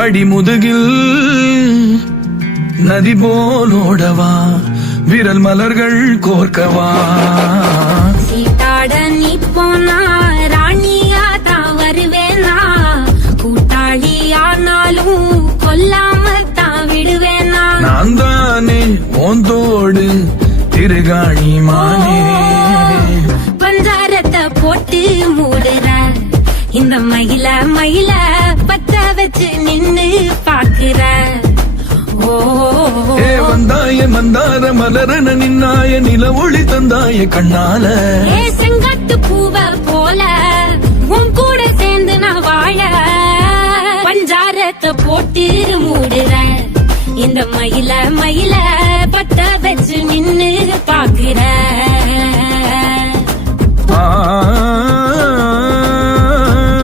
அடிமுதுகில் நதி போலோடவா விரல் மலர்கள் கோர்க்கவா சீட்டாட நீ போனா ராணியா தான் வருவேனா கூட்டாளி ஆனாலும் கொல்லாம தான் விடுவேனா நான் தானே ஓந்தோடு திருகாணி மானே பஞ்சாரத்தை போட்டு மூடுற இந்த மயில மயில பத்த வச்சு நின்னு பாக்குற வந்தாய மந்தார மலரன நின்னாய நில ஒளி தந்தாய கண்ணால செங்கட்டு பூவ போல உன் கூட சேர்ந்து நான் வாழ பஞ்சாரத்தை போட்டு மூடுற இந்த மயில மயில பத்த வச்சு நின்னு பாக்குற